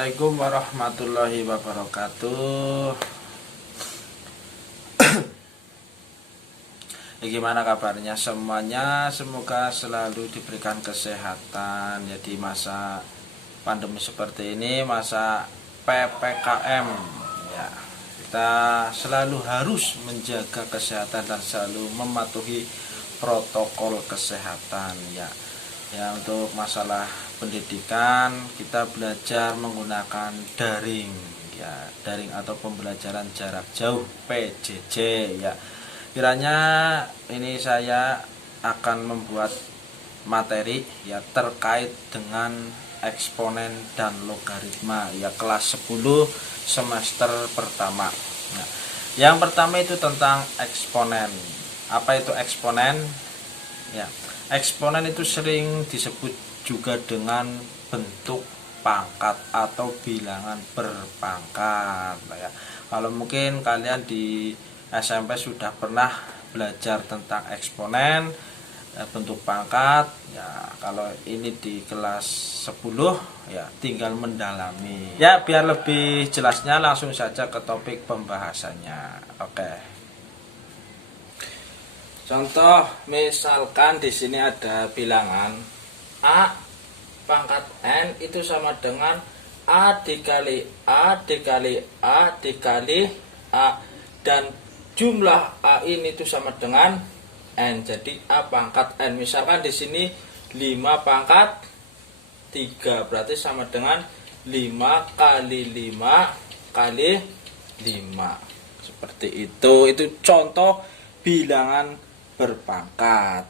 Assalamualaikum warahmatullahi wabarakatuh. Gimana kabarnya semuanya? Semoga selalu diberikan kesehatan. Jadi masa pandemi seperti ini, masa PPKM ya, kita selalu harus menjaga kesehatan dan selalu mematuhi protokol kesehatan ya. Ya, untuk masalah pendidikan kita belajar menggunakan daring ya, daring atau pembelajaran jarak jauh PJJ ya. Kiranya ini saya akan membuat materi ya terkait dengan eksponen dan logaritma ya, kelas 10 semester pertama. Nah, yang pertama itu tentang eksponen. Apa itu eksponen? Ya, eksponen itu sering disebut juga dengan bentuk pangkat atau bilangan berpangkat ya. Kalau mungkin kalian di SMP sudah pernah belajar tentang eksponen, bentuk pangkat ya. Kalau ini di kelas 10 ya tinggal mendalami ya. Biar lebih jelasnya langsung saja ke topik pembahasannya. Oke. Contoh, misalkan di sini ada bilangan A pangkat N itu sama dengan A dikali A dikali A dikali A, dan jumlah A ini itu sama dengan N. Jadi A pangkat N. Misalkan di sini 5 pangkat 3 berarti sama dengan 5 kali 5 kali 5. Seperti itu. Itu contoh bilangan berpangkat.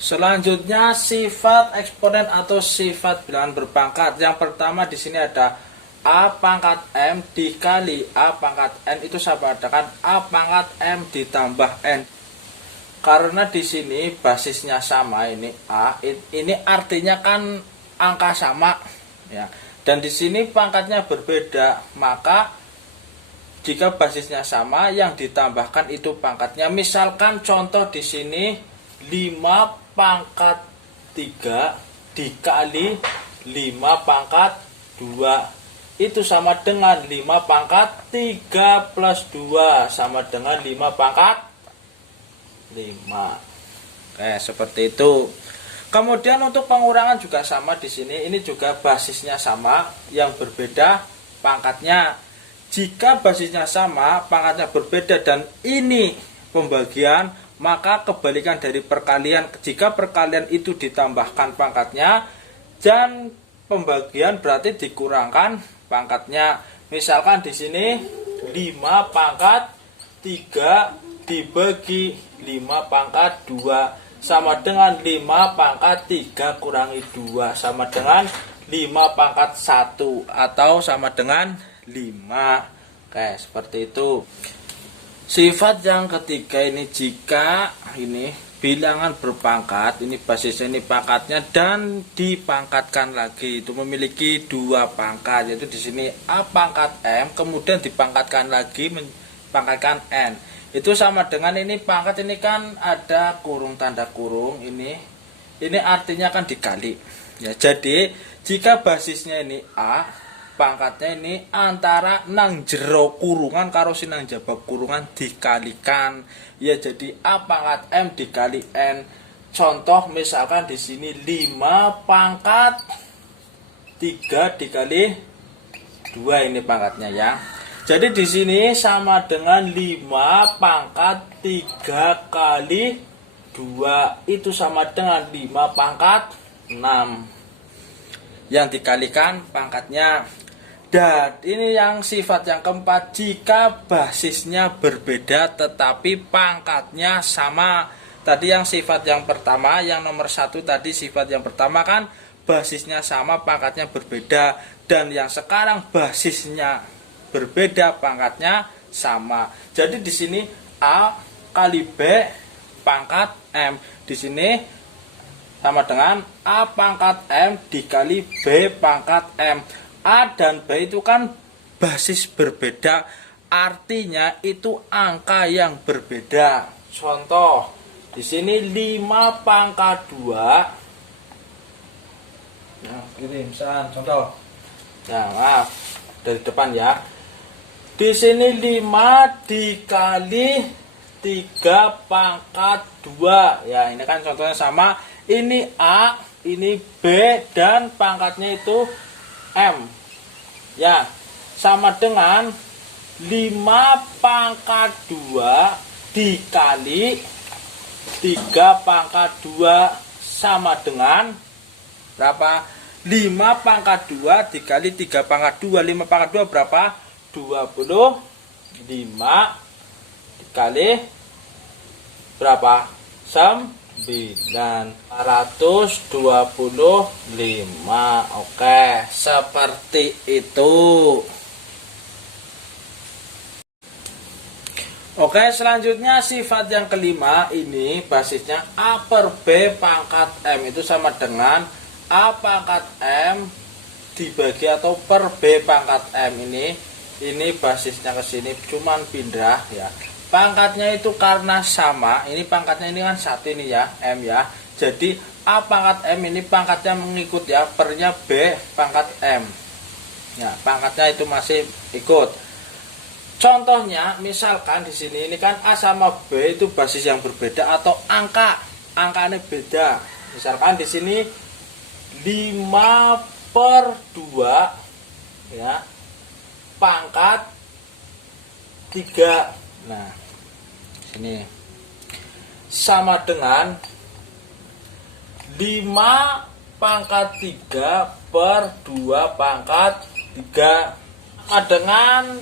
Selanjutnya sifat eksponen atau sifat bilangan berpangkat. Yang pertama di sini ada A pangkat M dikali A pangkat N itu sama dengan A pangkat M ditambah N. Karena di sini basisnya sama, ini A, ini artinya kan angka sama ya. Dan di sini pangkatnya berbeda, maka jika basisnya sama, yang ditambahkan itu pangkatnya. Misalkan contoh di sini 5 pangkat 3 dikali 5 pangkat 2 itu sama dengan 5 pangkat 3 plus 2 sama dengan 5 pangkat 5. Oke, seperti itu. Kemudian untuk pengurangan juga sama di sini. Ini juga basisnya sama, yang berbeda pangkatnya. Jika basisnya sama, pangkatnya berbeda, dan ini pembagian, maka kebalikan dari perkalian. Jika perkalian itu ditambahkan pangkatnya, dan pembagian berarti dikurangkan pangkatnya. Misalkan di sini 5 pangkat 3 dibagi 5 pangkat 2 sama dengan 5 pangkat 3 kurangi 2 sama dengan 5 pangkat 1 atau sama dengan 5. Oke, seperti itu. Sifat yang ketiga ini, jika ini bilangan berpangkat, ini basisnya, ini pangkatnya, dan dipangkatkan lagi, itu memiliki 2 pangkat, yaitu di sini A pangkat M, kemudian dipangkatkan lagi pangkatkan N. Itu sama dengan ini pangkat, ini kan ada kurung tanda kurung, ini artinya kan dikali. Ya, jadi jika basisnya ini A, pangkatnya ini antara nang jero kurungan karo sinang jaba kurungan dikalikan ya, jadi A pangkat M dikali N. Contoh misalkan di sini 5 pangkat 3 dikali 2, ini pangkatnya ya. Jadi di sini sama dengan 5 pangkat 3 kali 2 itu sama dengan 5 pangkat 6 yang dikalikan pangkatnya. Dan ini yang sifat yang keempat, jika basisnya berbeda tetapi pangkatnya sama. Tadi yang sifat yang pertama, yang nomor 1 tadi sifat yang pertama kan basisnya sama, pangkatnya berbeda. Dan yang sekarang basisnya berbeda, pangkatnya sama. Jadi di sini A kali B pangkat M. Di sini sama dengan A pangkat M dikali B pangkat M. A dan B itu kan basis berbeda, artinya itu angka yang berbeda. Contoh, di sini 5 pangkat 2 Nah, ini misalkan contoh. Nah, maaf. Dari depan ya. Di sini 5 dikali 3 pangkat 2. Ya, ini kan contohnya sama. Ini A, ini B, dan pangkatnya itu M. Ya, sama dengan 5 pangkat 2 dikali 3 pangkat 2 sama dengan berapa? 5 pangkat 2 dikali 3 pangkat 2. 5 pangkat 2 berapa? 25 dikali berapa? 925. Oke, seperti itu. Oke, selanjutnya sifat yang kelima ini basisnya A per B pangkat M itu sama dengan A pangkat M dibagi atau per B pangkat M ini basisnya ke sini cuman pindah ya. Pangkatnya itu karena sama, ini pangkatnya ini kan satu ini ya, M ya. Jadi A pangkat M ini pangkatnya mengikut ya, pernya B pangkat M. Ya, pangkatnya itu masih ikut. Contohnya, misalkan di sini ini kan A sama B itu basis yang berbeda atau angkanya beda. Misalkan di sini 5/2 ya, pangkat 3. Nah, sini sama dengan 5 pangkat 3/2 pangkat 3 sama dengan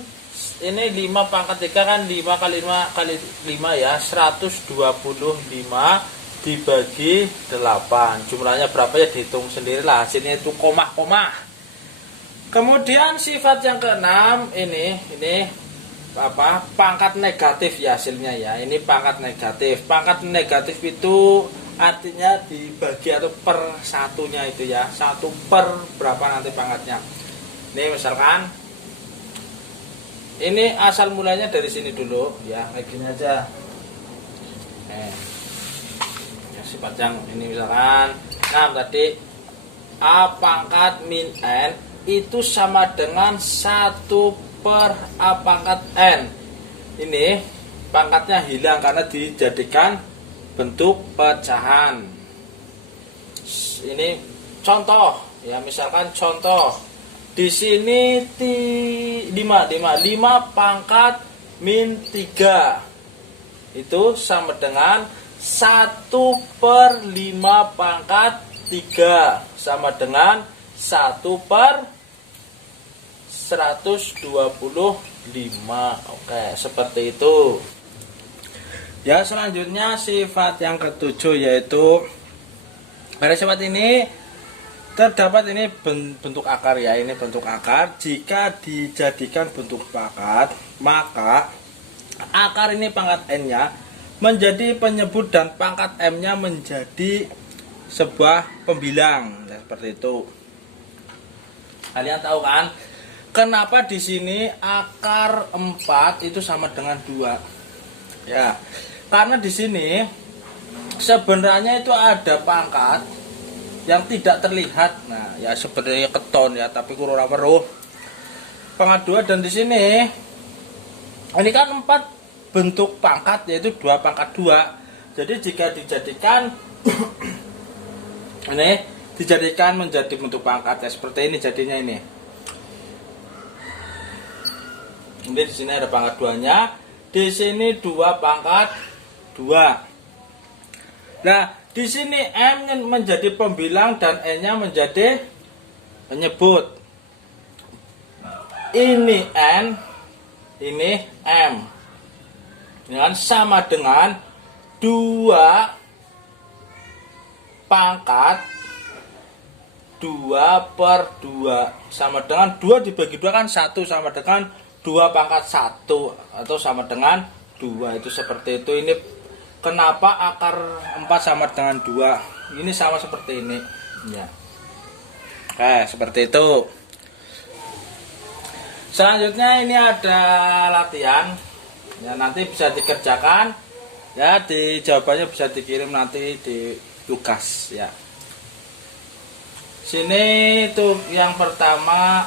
ini 5 pangkat 3 kan 5 kali 5 kali 5 ya, 125 dibagi 8. Jumlahnya berapa ya dihitung sendirilah. Sini itu koma-koma. Kemudian sifat yang keenam ini apa? Pangkat negatif ya hasilnya ya. Ini pangkat negatif. Pangkat negatif itu artinya dibagi atau per satunya itu ya. 1 per berapa nanti pangkatnya. Ini misalkan ini asal mulanya dari sini dulu ya, kayak gini aja. Ya, sifat yang ini misalkan, nah tadi A pangkat min N itu sama dengan 1 per A pangkat N. Ini pangkatnya hilang karena dijadikan bentuk pecahan. Ini contoh ya, misalkan contoh. Di sini 5 pangkat min 3 itu sama dengan 1 per 5 pangkat 3 sama dengan 1 per 125. Oke, seperti itu. Ya, selanjutnya sifat yang ketujuh yaitu pada sifat ini terdapat ini bentuk akar ya, ini bentuk akar. Jika dijadikan bentuk pangkat, maka akar ini pangkat N-nya menjadi penyebut dan pangkat M-nya menjadi sebuah pembilang. Ya, seperti itu. Kalian tahu kan? Kenapa di sini akar 4 itu sama dengan 2? Ya, karena di sini sebenarnya itu ada pangkat yang tidak terlihat. Nah, ya sebenarnya keton ya, tapi kurang weruh. Pangkat 2 dan di sini ini kan 4 bentuk pangkat yaitu 2 pangkat 2. Jadi jika dijadikan ini dijadikan menjadi bentuk pangkat ya seperti ini jadinya ini. Ini di sini ada pangkat 2-nya, di sini 2 pangkat 2. Nah, di sini M menjadi pembilang dan N-nya menjadi penyebut. Ini N, ini M. Ini kan sama dengan 2 pangkat 2/2 sama dengan 2 dibagi 2 kan 1 sama dengan 2 pangkat 1 atau sama dengan 2. Itu seperti itu. Ini kenapa akar 4 sama dengan 2? Ini sama seperti ini ya. Oke, seperti itu. Selanjutnya ini ada latihan ya, nanti bisa dikerjakan ya, di jawabannya bisa dikirim nanti di tugas ya. Sini tuh yang pertama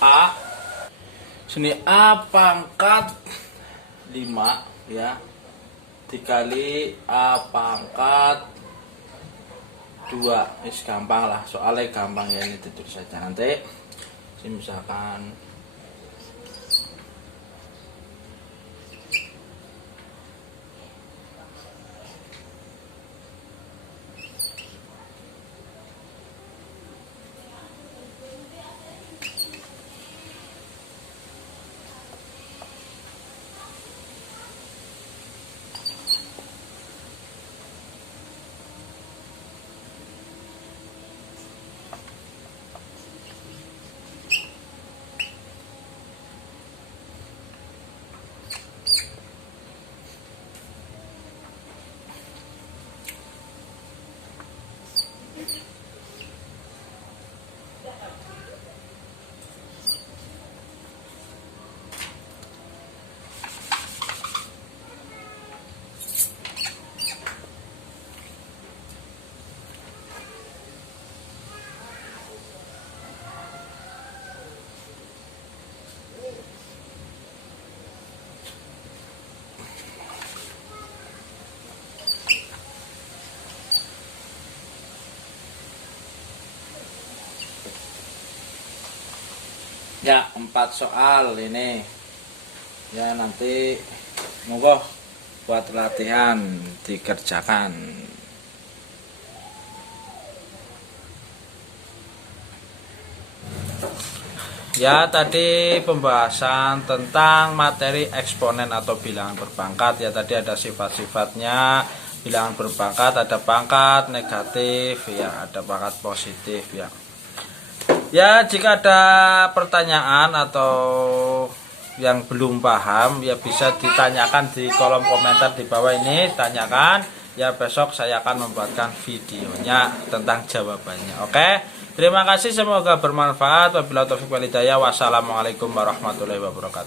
A. Sini A pangkat 5 ya dikali A pangkat 2. Wis gampang lah, soalnya gampang ya, ini ditulis saja nanti. Misalkan ya 4 soal ini ya, nanti monggo buat latihan dikerjakan. Ya, tadi pembahasan tentang materi eksponen atau bilangan berpangkat ya. Tadi ada sifat-sifatnya bilangan berpangkat, ada pangkat negatif ya, ada pangkat positif ya. Ya, jika ada pertanyaan atau yang belum paham ya bisa ditanyakan di kolom komentar di bawah ini, tanyakan ya, besok saya akan membuatkan videonya tentang jawabannya. Oke, terima kasih, semoga bermanfaat. Wabillahi taufiq wal hidayah. Wassalamualaikum warahmatullahi wabarakatuh.